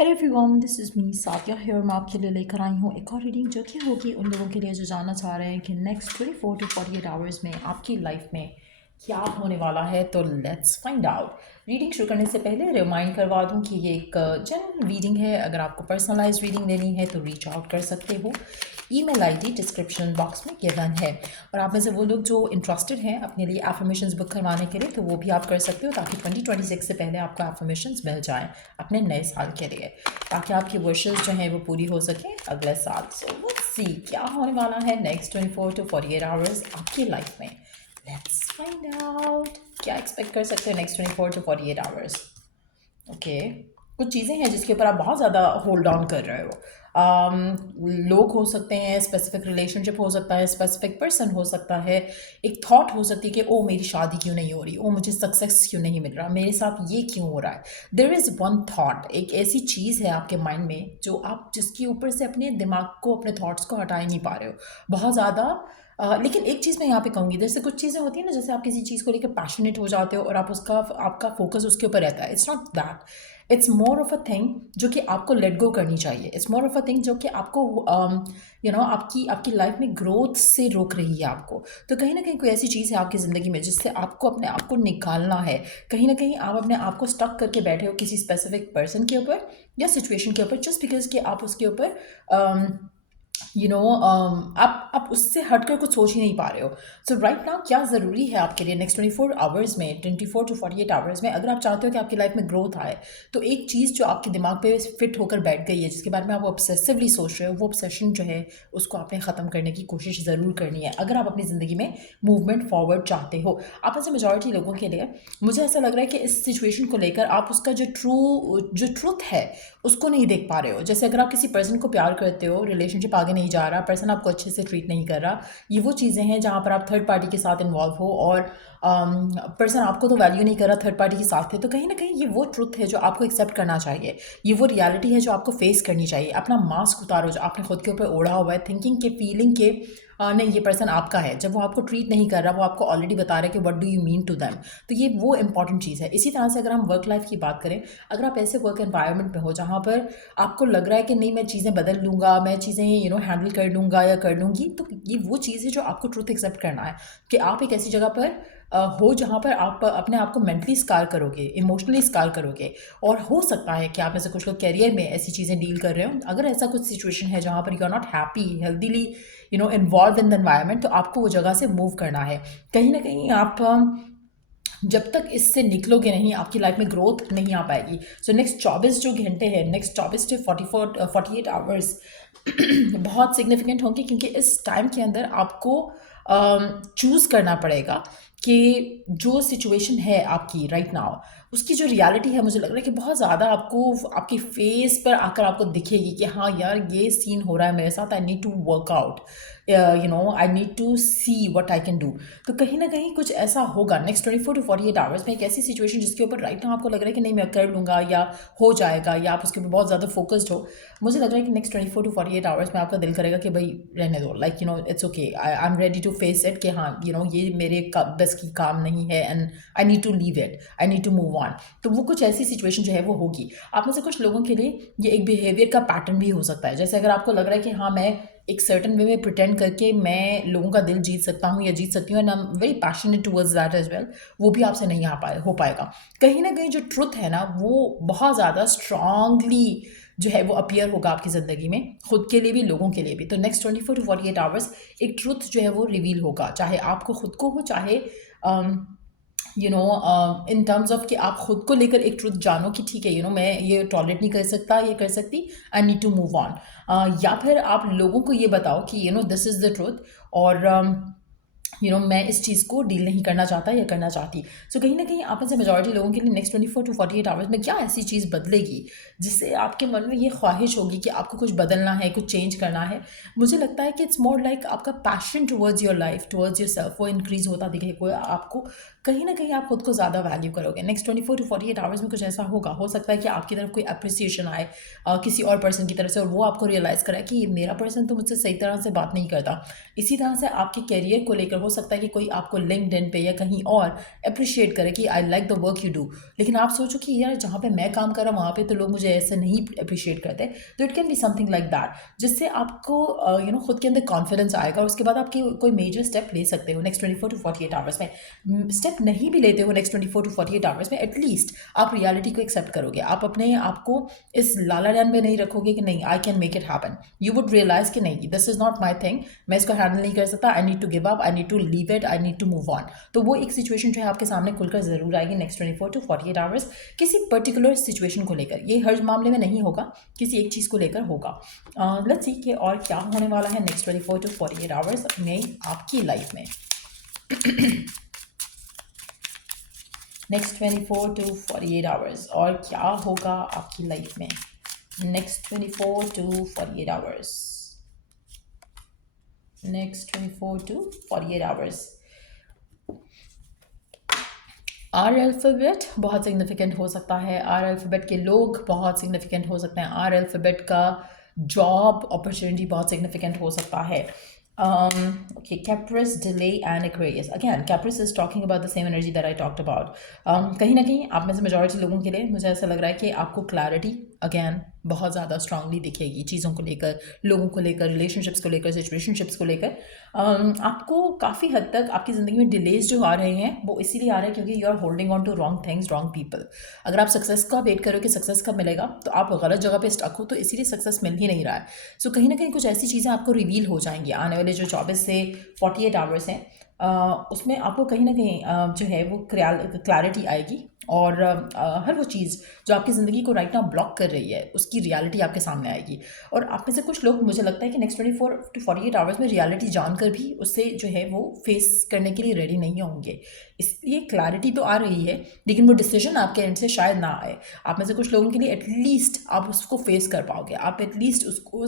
Hello everyone, this is me Sadia here. मैं आपके लिए लेकर आई हूँ एक और रीडिंग जो कि होगी उन लोगों के लिए जो जानना चाह रहे हैं कि नेक्स्ट 24 टू 48 आवर्स में आपकी लाइफ में क्या होने वाला है। तो लेट्स फाइंड आउट। रीडिंग शुरू करने से पहले रिमाइंड करवा दूं कि ये एक जनरल रीडिंग है। अगर आपको पर्सनलाइज रीडिंग लेनी है तो रीच आउट कर सकते हो। ईमेल आईडी डिस्क्रिप्शन बॉक्स में गिवन है। और आप में से वो लोग जो इंटरेस्टेड हैं अपने लिए एफर्मेशंस बुक करवाने के लिए तो वो भी आप कर सकते हो, ताकि 2026 से पहले आपको एफर्मेशंस मिल जाएं अपने नए साल के लिए, ताकि आपकी विशेस जो हैं वो पूरी हो सकें अगले साल। सो लेट्स सी क्या होने वाला है नेक्स्ट 24 टू 48 आवर्स आपकी लाइफ में। लेट्स फाइंड आउट क्या एक्सपेक्ट कर सकते हैं नेक्स्ट 24 टू 48 आवर्स। ओके, कुछ चीज़ें हैं जिसके ऊपर आप बहुत ज़्यादा होल्ड ऑन कर रहे हो। लोग हो सकते हैं, स्पेसिफिक रिलेशनशिप हो सकता है, स्पेसिफिक पर्सन हो सकता है, एक थॉट हो सकती है कि ओ मेरी शादी क्यों नहीं हो रही, ओ मुझे सक्सेस क्यों नहीं मिल रहा, मेरे साथ ये क्यों हो रहा है। देयर इज़ वन थॉट, एक ऐसी चीज़ है आपके माइंड में जो आप जिसके ऊपर से अपने दिमाग को, अपने थॉट्स को हटा ही नहीं पा रहे हो बहुत ज़्यादा। लेकिन एक चीज़ मैं यहाँ पे कहूँगी, जैसे कुछ चीज़ें होती हैं ना, जैसे आप किसी चीज़ को लेकर पैशनेट हो जाते हो और आप उसका आपका फोकस उसके ऊपर रहता है। It's not that, it's more of a thing जो कि आपको लेट गो करनी चाहिए। It's more of a thing जो कि आपको आपकी आपकी लाइफ में ग्रोथ से रोक रही है आपको। तो कहीं ना कहीं कोई ऐसी चीज़ है आपकी ज़िंदगी में जिससे आपको अपने आप को निकालना है। कहीं ना कहीं आप अपने आप को स्टक करके बैठे हो किसी स्पेसिफिक पर्सन के ऊपर या सिचुएशन के ऊपर, जस्ट बिकॉज कि आप उसके ऊपर आप उससे हटकर कुछ सोच ही नहीं पा रहे हो। सो राइट नाउ क्या ज़रूरी है आपके लिए नेक्स्ट 24 आवर्स में, 24 टू 48 आवर्स में, अगर आप चाहते हो कि आपकी लाइफ में ग्रोथ आए, तो एक चीज़ जो आपके दिमाग पे फिट होकर बैठ गई है, जिसके बारे में आप ऑब्सेसिवली सोच रहे हो, वो ऑब्सेशन जो है उसको आपने ख़त्म करने की कोशिश ज़रूर करनी है अगर आप अपनी ज़िंदगी में मूवमेंट फॉरवर्ड चाहते हो। आप ऐसे मेजॉरिटी लोगों के लिए मुझे ऐसा लग रहा है कि इस सिचुएशन को लेकर आप उसका जो ट्रूथ है उसको नहीं देख पा रहे हो। जैसे अगर आप किसी पर्सन को प्यार करते हो, रिलेशनशिप आगे नहीं जा रहा, पर्सन आपको अच्छे से ट्रीट नहीं कर रहा, ये वो चीज़ें हैं जहाँ पर आप थर्ड पार्टी के साथ इन्वॉल्व हो और पर्सन आपको तो वैल्यू नहीं कर रहा, थर्ड पार्टी के साथ है। तो कहीं ना कहीं ये वो ट्रुथ है जो आपको एक्सेप्ट करना चाहिए, ये वो रियलिटी है जो आपको फेस करनी चाहिए। अपना मास्क उतारो जो आपने खुद के ऊपर ओढ़ा हुआ है, थिंकिंग के, फीलिंग के, नहीं ये पर्सन आपका है। जब वो आपको ट्रीट नहीं कर रहा, वो आपको ऑलरेडी बता रहा है कि what do you mean to them, तो ये वो इंपॉर्टेंट चीज़ है। इसी तरह से अगर हम वर्क लाइफ की बात करें, अगर आप ऐसे वर्क एनवायरनमेंट में हो जहाँ पर आपको लग रहा है कि नहीं मैं चीज़ें बदल लूँगा, मैं चीज़ें हैंडल कर लूँगा या कर लूँगी, तो ये वो चीज़ है जो आपको ट्रुथ एक्सेप्ट करना है कि आप एक ऐसी जगह पर हो जहाँ पर आप अपने आप को मेंटली स्कार करोगे, इमोशनली स्कार करोगे। और हो सकता है कि आप में से कुछ लोग कैरियर में ऐसी चीज़ें डील कर रहे हो। अगर ऐसा कुछ सिचुएशन है जहाँ पर you are not happy healthily involve in the environment, तो आपको वो जगह से मूव करना है। कहीं ना कहीं आप जब तक इससे निकलोगे नहीं, आपकी लाइफ में ग्रोथ नहीं आ पाएगी। सो नेक्स्ट 24 जो घंटे हैं, नेक्स्ट 24 से 48 आवर्स बहुत सिग्निफिकेंट होंगे, क्योंकि इस टाइम के अंदर आपको चूज़ करना पड़ेगा कि जो सिचुएशन है आपकी राइट नाउ, उसकी जो रियलिटी है, मुझे लग रहा है कि बहुत ज़्यादा आपको आपके फेस पर आकर आपको दिखेगी कि हाँ यार ये सीन हो रहा है मेरे साथ, I need to work out, I need to see what I can do. तो कहीं ना कहीं कुछ ऐसा होगा नेक्स्ट 24 टू 48 आवर्स में, एक ऐसी सिचुएशन जिसके ऊपर राइट नाउ आपको लग रहा है कि नहीं मैं कर लूँगा या हो जाएगा, या आप उसके ऊपर बहुत ज़्यादा फोकस्ड हो। मुझे लग रहा है कि नेक्स्ट 24 टू 48 आवर्स में आपका दिल करेगा कि भाई रहने दो, like it's okay, I am ready to face it, कि हाँ ये मेरे बस की काम नहीं है and I need to leave it, I need to move on. तो वो कुछ ऐसी सिचुएशन जो है वो होगी। आप में से कुछ लोगों के लिए ये एक बिहेवियर का पैटर्न भी हो सकता है। जैसे अगर आपको लग रहा है कि हाँ मैं एक सर्टन वे में प्रिटेंड करके मैं लोगों का दिल जीत सकता हूँ या जीत सकती हूँ, and I am very passionate towards that as well, वो भी आपसे नहीं हो पाएगा। कहीं ना कहीं जो ट्रुथ है ना, वो बहुत ज़्यादा स्ट्रांगली जो है वो अपीयर होगा आपकी ज़िंदगी में, खुद के लिए भी लोगों के लिए भी। तो नेक्स्ट 24 टू 48 आवर्स एक ट्रुथ जो है वो रिवील होगा, चाहे आपको खुद को हो, चाहे इन टर्म्स ऑफ कि आप खुद को लेकर एक ट्रुथ जानो कि ठीक है, मैं ये टॉलरेट नहीं कर सकता, ये कर सकती, I need to move on. या फिर आप लोगों को ये बताओ कि दिस इज़ द ट्रुथ, और मैं इस चीज़ को डील नहीं करना चाहता या करना चाहती। सो कहीं ना कहीं आप में से मेजॉरिटी लोगों के लिए नेक्स्ट 24 टू 48 आवर्स में क्या ऐसी चीज़ बदलेगी जिससे आपके मन में ये ख्वाहिश होगी कि आपको कुछ बदलना है, कुछ चेंज करना है। मुझे लगता है कि इट्स मोर लाइक आपका passion towards your life, towards your self, वो इंक्रीज होता दिखेगा आपको। कहीं ना कहीं आप खुद को ज़्यादा वैल्यू करोगे। नेक्स्ट 24 टू 48 आवर्स में कुछ ऐसा होगा, हो सकता है कि आपकी तरफ कोई अप्रिसिएशन आए किसी और पर्सन की तरफ से, और वो आपको रियलाइज़ कराए कि ये मेरा पर्सन तो मुझसे सही तरह से बात नहीं करता। इसी तरह से आपके करियर को लेकर हो सकता है कि कोई आपको लिंक्डइन पे या कहीं और अप्रिशिएट करे कि I like the work you do, लेकिन आप सोचो कि यार जहाँ पे मैं काम कर रहा हूँ वहाँ पे तो लोग मुझे ऐसे नहीं अप्रिशिएट करते। तो it can be something like that, जिससे आपको खुद के अंदर कॉन्फिडेंस आएगा और उसके बाद आपकी कोई मेजर स्टेप ले सकते हो नेक्स्ट 24 to 48 आवर्स में। स्टेप नहीं भी लेते हो नेक्स्ट 24 to 48 आवर्स में, एटलीस्ट आप रियलिटी को एक्सेप्ट करोगे। आप अपने आप को इस लाला लैंड में नहीं रखोगे कि नहीं I can make it happen. You would realise कि नहीं this is not my thing, मैं इसको हैंडल नहीं कर सकता, I need to give up, I need to leave it, I need to move on. तो वो एक सिचुएशन जो है आपके सामने खुलकर जरूर आएगी नेक्स्ट 24 to 48 आवर्स किसी पर्टिकुलर सिचुएशन को लेकर। ये हर मामले में नहीं होगा, किसी एक चीज़ को लेकर होगा। लेट्स सी कि और क्या होने वाला है नेक्स्ट 24 to 48 आवर्स में आपकी लाइफ में। नेक्स्ट 24 to 48 आवर्स और क्या होगा आपकी लाइफ में next 24 to 48 hours. Next 24 to 48 hours. R alphabet बहुत सिग्निफिकेंट हो सकता है, आर अल्फ़ाबेट के लोग बहुत सिग्निफिकेंट हो सकते हैं, आर अल्फ़ाबेट का जॉब अपॉर्चुनिटी बहुत सिग्निफिकेंट हो सकता है। Okay, Capricorn, delay and Aquarius. Again, Capricorn is talking about the same energy that I talked about. कहीं ना कहीं आप में से मेजॉरिटी लोगों के लिए मुझे ऐसा लग रहा है कि आपको क्लैरिटी अगेन बहुत ज़्यादा स्ट्रांगली दिखेगी चीज़ों को लेकर, लोगों को लेकर, रिलेशनशिप्स को लेकर, सिचुएशनशिप्स को लेकर। आपको काफ़ी हद तक आपकी ज़िंदगी में डिलेज जो आ रहे हैं वो इसीलिए आ रहे हैं क्योंकि you are holding on to wrong things, wrong people. अगर आप सक्सेस का वेट करो कि सक्सेस कब मिलेगा तो आप गलत जगह पे स्टक हो, तो इसीलिए सक्सेस मिल ही नहीं रहा है। सो कहीं ना कहीं कुछ ऐसी चीज़ें आपको रिवील हो जाएंगी आने वाले जो 24 से 48 आवर्स हैं, उसमें आपको कहीं ना कहीं जो है वो क्लैरिटी आएगी और हर वो चीज़ जो आपकी ज़िंदगी को राइट नाउ ब्लॉक कर रही है उसकी रियलिटी आपके सामने आएगी। और आप में से कुछ लोग मुझे लगता है कि नेक्स्ट 24 to 48 आवर्स में रियलिटी जानकर भी उससे जो है वो फेस करने के लिए रेडी नहीं होंगे। इसलिए क्लैरिटी तो आ रही है लेकिन वो डिसीजन आपके एंड से शायद ना आए। आप में से कुछ लोगों के लिए एटलीस्ट आप उसको फेस कर पाओगे, आप एटलीस्ट उसको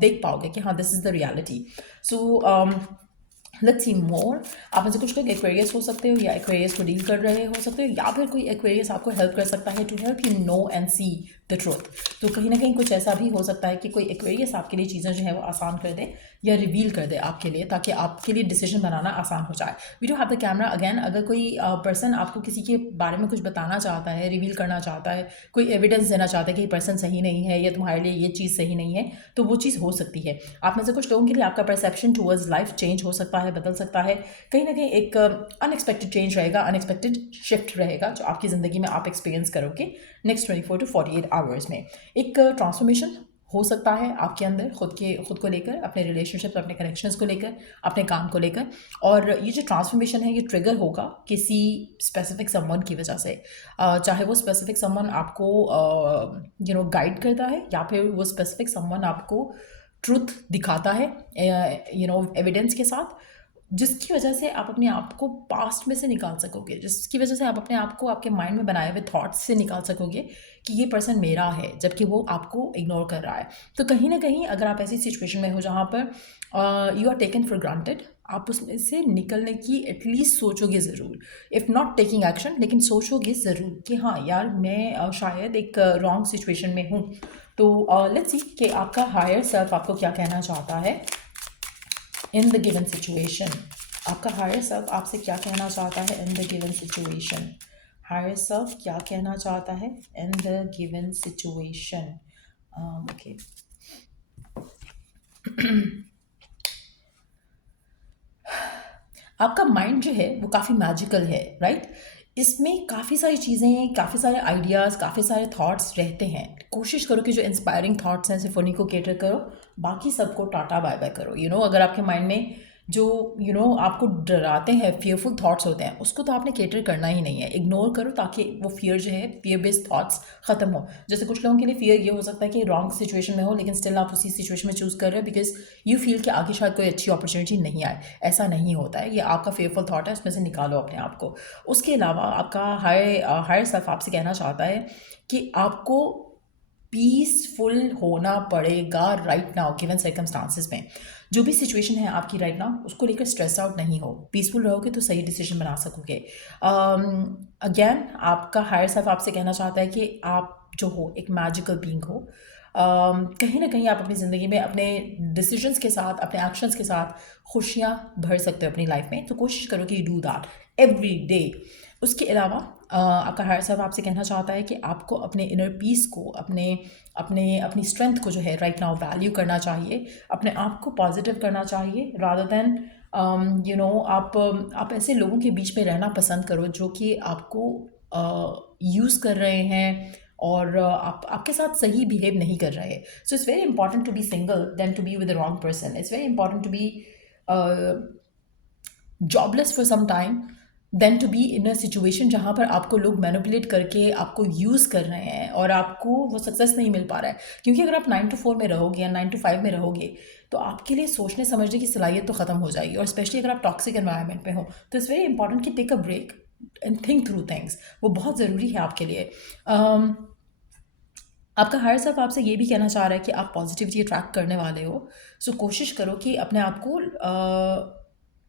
देख पाओगे कि हाँ this is the reality. So let's see more. आप में से कुछ लोग एक्वेरियस हो सकते हो या एक्वेरियस को डील कर रहे हो सकते हो, या फिर कोई एक्वेरियस आपको हेल्प कर सकता है to help you know and see the truth. तो कहीं ना कहीं कुछ ऐसा भी हो सकता है कि कोई एक्वेरियस आपके लिए चीज़ें जो है वो आसान कर दे या रिवील कर दे आपके लिए, ताकि आपके लिए डिसीजन बनाना आसान हो जाए। We do have the camera again. अगर कोई पर्सन आपको किसी के बारे में कुछ बताना चाहता है, रिवील करना चाहता है, कोई एविडेंस देना चाहता है कि ये पर्सन सही नहीं है या तुम्हारे लिए ये चीज़ सही नहीं है, तो वो चीज़ हो सकती है। आप में से कुछ लोगों के लिए आपका परसेप्शन टूवर्ड्स लाइफ चेंज हो सकता है, बदल सकता है। कहीं ना कहीं एक अनएक्सपेक्टेड चेंज रहेगा, अनएक्सपेक्टेड शिफ्ट रहेगा जो आपकी ज़िंदगी में आप एक्सपीरियंस करोगे नेक्स्ट 24 to 48 आवर्स में। एक ट्रांसफॉर्मेशन हो सकता है आपके अंदर खुद को लेकर, अपने रिलेशनशिप, अपने कनेक्शंस को लेकर, अपने काम को लेकर। और ये जो ट्रांसफॉर्मेशन है ये ट्रिगर होगा किसी स्पेसिफिक समवन की वजह से, चाहे वो स्पेसिफिक समवन आपको गाइड करता है या फिर वो स्पेसिफिक समवन आपको ट्रुथ दिखाता है एविडेंस के साथ, जिसकी वजह से आप अपने आप को पास्ट में से निकाल सकोगे, जिसकी वजह से आप अपने आप को आपके माइंड में बनाए हुए थॉट्स से निकाल सकोगे कि ये पर्सन मेरा है जबकि वो आपको इग्नोर कर रहा है। तो कहीं ना कहीं अगर आप ऐसी सिचुएशन में हो जहाँ पर you are taken for granted, आप उसमें से निकलने की एटलीस्ट सोचोगे ज़रूर, इफ़ नॉट टेकिंग एक्शन, लेकिन सोचोगे ज़रूर कि हाँ यार मैं शायद एक रॉन्ग सिचुएशन में हूँ। तो लेट्स सी कि आपका हायर सेल्फ आपको क्या कहना चाहता है इन द गिवन सिचुएशन। आपका हायर सेल्फ आपसे क्या कहना चाहता है in the given situation. Higher self क्या कहना चाहता है in the given situation. Okay, आपका माइंड जो है वो काफ़ी मैजिकल है, राइट? इसमें काफ़ी सारी चीज़ें, काफ़ी सारे आइडियाज़, काफ़ी सारे थॉट्स रहते हैं। कोशिश करो कि जो इंस्पायरिंग थॉट्स हैं सिर्फ उन्हीं को केटर करो, बाकी सबको टाटा बाय बाय करो। अगर आपके माइंड में जो आपको डराते हैं, फियरफुल थॉट्स होते हैं, उसको तो आपने केटर करना ही नहीं है, इग्नोर करो ताकि वो फियर जो है, फियर बेस्ड थॉट्स ख़त्म हो। जैसे कुछ लोगों के लिए फियर ये हो सकता है कि रॉन्ग सिचुएशन में हो लेकिन स्टिल आप उसी सिचुएशन में चूज़ कर रहे हो बिकॉज यू फील कि आगे शायद कोई अच्छी अपॉर्चुनिटी नहीं आए। ऐसा नहीं होता है, ये आपका फियरफुल थॉट है, उसमें से निकालो अपने आप को। उसके अलावा आपका हायर सेल्फ आपसे कहना चाहता है कि आपको पीसफुल होना पड़ेगा राइट नाउ गिवन सर्कमस्टांसिस में। जो भी सिचुएशन है आपकी राइट नाउ, उसको लेकर स्ट्रेस आउट नहीं हो। पीसफुल रहोगे तो सही डिसीजन बना सकोगे। अगेन आपका हायर सेल्फ आपसे कहना चाहता है कि आप जो हो एक मैजिकल बीइंग हो। कहीं ना कहीं आप अपनी ज़िंदगी में अपने डिसीजंस के साथ, अपने एक्शंस के साथ खुशियाँ भर सकते हो अपनी लाइफ में। तो कोशिश करो कि you do that every day. उसके अलावा आपका हायर सेल्फ आपसे कहना चाहता है कि आपको अपने इनर पीस को, अपने अपने अपनी स्ट्रेंथ को जो है राइट नाउ वैल्यू करना चाहिए, अपने आप को पॉजिटिव करना चाहिए रादर देन आप ऐसे लोगों के बीच में रहना पसंद करो जो कि आपको यूज़ कर रहे हैं और आप आपके साथ सही बिहेव नहीं कर रहे। So it's very important to be single then to be with the wrong person. It's very important to be jobless for some time then to be in a situation जहाँ पर आपको लोग मैनिपुलेट करके आपको use कर रहे हैं और आपको वो सक्सेस नहीं मिल पा रहा है। क्योंकि अगर आप 9 to 4 में रहोगे या 9 to 5 में रहोगे तो आपके लिए सोचने समझने की सलाहियत तो ख़त्म हो जाएगी, और स्पेशली अगर आप टॉक्सिक एनवायरनमेंट में हो तो इट्स वेरी इंपॉर्टेंट कि take a break and think through things. वो बहुत ज़रूरी है आपके लिए। आपका हायर सेल्फ आपसे ये भी कहना चाह रहा है कि आप पॉजिटिविटी अट्रैक्ट करने वाले हो। सो कोशिश करो कि अपने आप को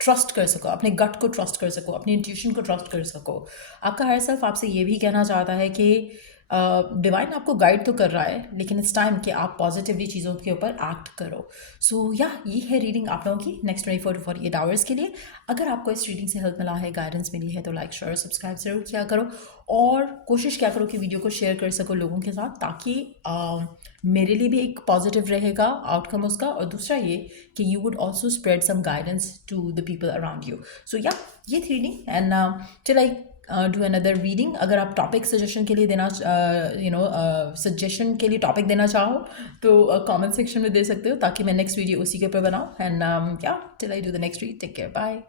ट्रस्ट कर सको, अपने गट को ट्रस्ट कर सको, अपनी इंट्यूशन को ट्रस्ट कर सको। आपका हायर सेल्फ आपसे ये भी कहना चाहता है कि डिवाइन आपको गाइड तो कर रहा है, लेकिन इट्स टाइम कि आप पॉजिटिवली चीज़ों के ऊपर एक्ट करो। सो ये है रीडिंग आप लोगों की नेक्स्ट 24 to 48 आवर्स के लिए। अगर आपको इस रीडिंग से हेल्प मिला है, गाइडेंस मिली है, तो लाइक शेयर सब्सक्राइब ज़रूर किया करो और कोशिश क्या करो कि वीडियो को शेयर कर सको लोगों के साथ, ताकि मेरे लिए भी एक पॉजिटिव रहेगा आउटकम उसका, और दूसरा ये कि you would also spread some guidance to the people around you. So ये थी reading and till I do another reading. अगर आप टॉपिक सजेशन के लिए देना सजेशन के लिए टॉपिक देना चाहो तो कमेंट सेक्शन में दे सकते हो, ताकि मैं नेक्स्ट वीडियो उसी के ऊपर बनाऊँ। And till I do the next read, take care, bye.